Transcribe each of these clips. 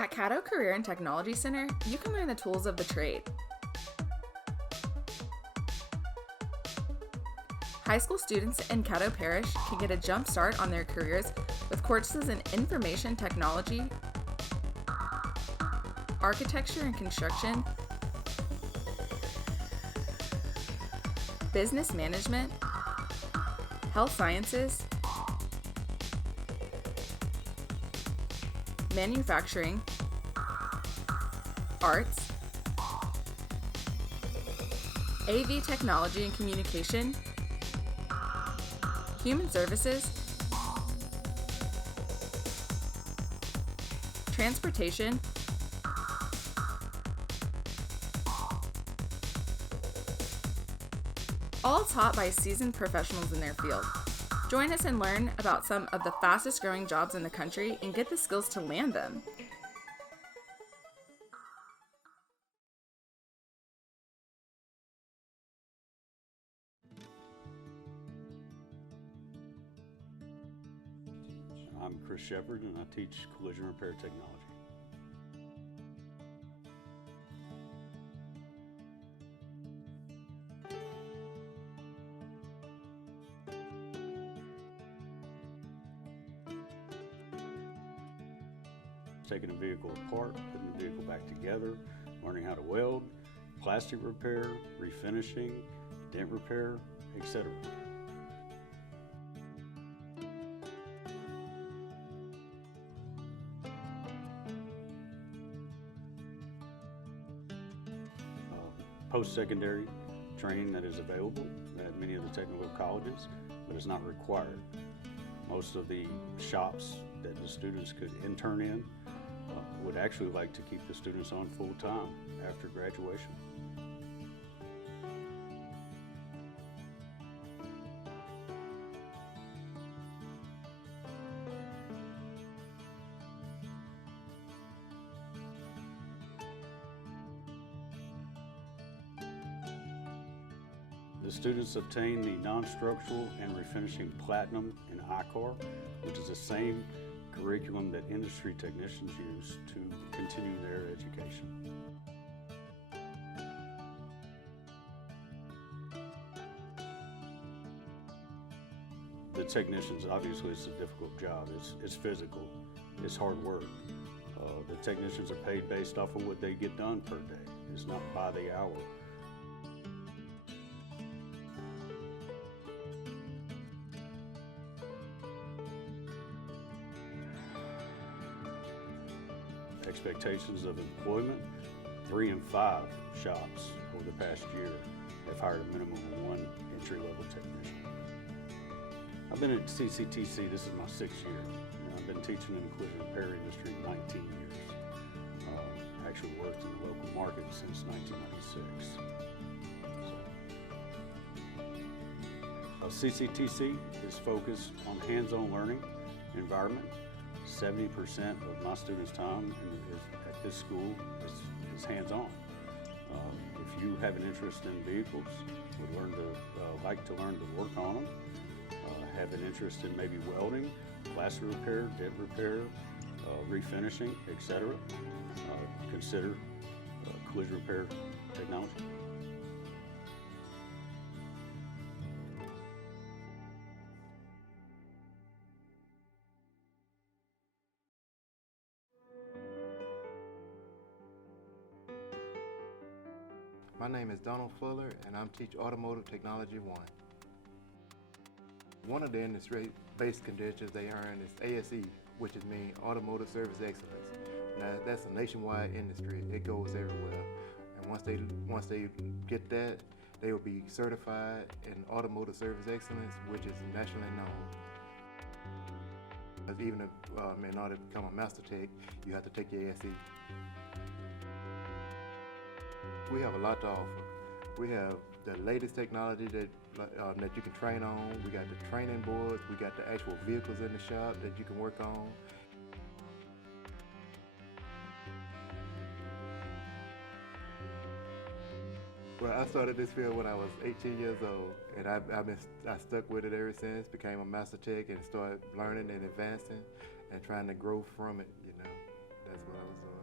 At Caddo Career and Technology Center, you can learn the tools of the trade. High school students in Caddo Parish can get a jump start on their careers with courses in information technology, architecture and construction, business management, health sciences, manufacturing, arts, AV technology and communication, human services, transportation, all taught by seasoned professionals in their field. Join us and learn about some of the fastest growing jobs in the country and get the skills to land them. I'm Chris Shepard and I teach collision repair technology. Taking a vehicle apart, putting the vehicle back together, learning how to weld, plastic repair, refinishing, dent repair, etc. Post-secondary training that is available at many of the technical colleges, but it's not required. Most of the shops that the students could intern in would actually like to keep the students on full-time after graduation. The students obtain the non-structural and refinishing platinum in ICAR, which is the same curriculum that industry technicians use to continue their education. The technicians, obviously it's a difficult job. It's physical, it's hard work. The technicians are paid based off of what they get done per day. It's not by the hour. Expectations of employment, 3 and 5 shops over the past year have hired a minimum of 1 entry-level technician. I've been at CCTC, this is my 6th year. I've been teaching in the collision repair industry 19 years. Actually worked in the local market since 1996. CCTC is focused on hands-on learning environment. 70% of my students' time at this school is hands-on. If you have an interest in vehicles, would like to learn to work on them, have an interest in maybe welding, plastic repair, dent repair, refinishing, etc., consider collision repair technology. My name is Donald Fuller and I'm teach Automotive Technology 1. One of the industry-based credentials they earn is ASE, which is mean Automotive Service Excellence. Now that's a nationwide industry, it goes everywhere. And once they get that, they will be certified in Automotive Service Excellence, which is nationally known. Because even if, in order to become a Master Tech, you have to take your ASE. We have a lot to offer. We have the latest technology that you can train on. We got the training boards. We got the actual vehicles in the shop that you can work on. Well, I started this field when I was 18 years old, and I stuck with it ever since. Became a Master Tech and started learning and advancing and trying to grow from it. You know, that's what I was doing.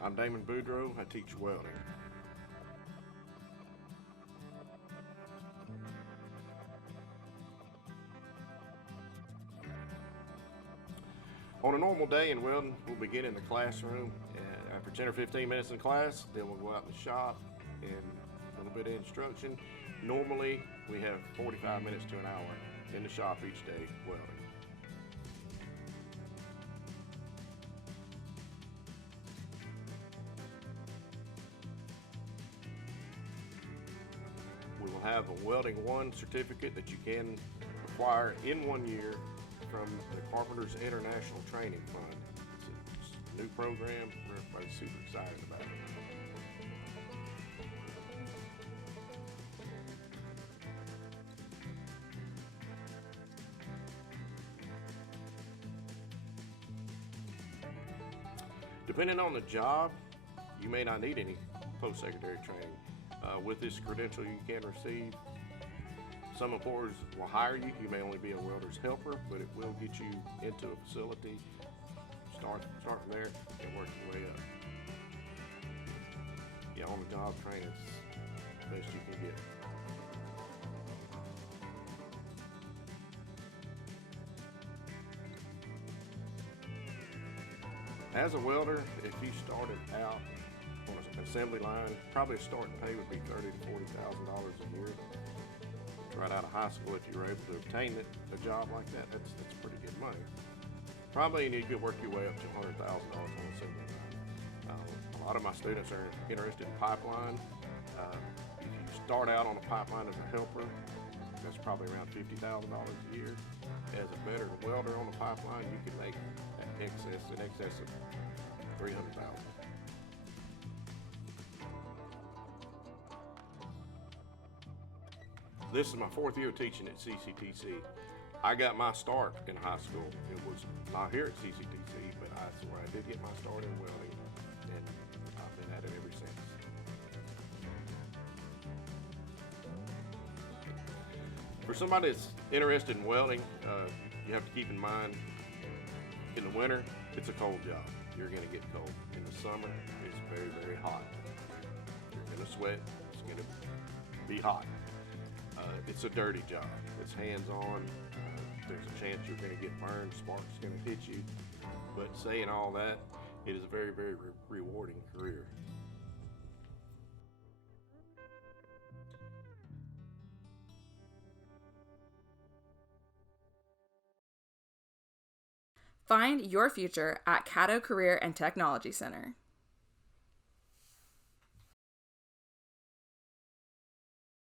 I'm Damon Boudreau. I teach welding. On a normal day in welding, we'll begin in the classroom, and after 10 or 15 minutes in class, then we'll go out in the shop and a little bit of instruction. Normally, we have 45 minutes to an hour in the shop each day welding. We will have a Welding 1 certificate that you can acquire in 1 year from the Carpenters International Training Fund. It's a new program. Everybody's super excited about it. Depending on the job, you may not need any post-secondary training. With this credential you can receive, some employers will hire you. You may only be a welder's helper, but it will get you into a facility. Start from there and work your way up. Yeah, on-the-job training is the best you can get. As a welder, if you started out on an assembly line, probably a starting pay would be $30,000 to $40,000 a year. Right out of high school, if you were able to obtain a job like that, that's pretty good money. Probably you need to work your way up to $100,000 on an assembly line. A lot of my students are interested in pipeline. If you start out on a pipeline as a helper, that's probably around $50,000 a year. As a veteran welder on the pipeline, you can make in excess of $300,000. This is my 4th year teaching at CCTC. I got my start in high school. It was not here at CCTC, but that's where I did get my start in welding, and I've been at it ever since. For somebody that's interested in welding, you have to keep in mind, in the winter, it's a cold job. You're gonna get cold. In the summer, it's very, very hot. You're gonna sweat, it's gonna be hot. It's a dirty job. It's hands-on. There's a chance you're going to get burned. Sparks going to hit you. But saying all that, it is a very, very rewarding career. Find your future at Caddo Career and Technology Center.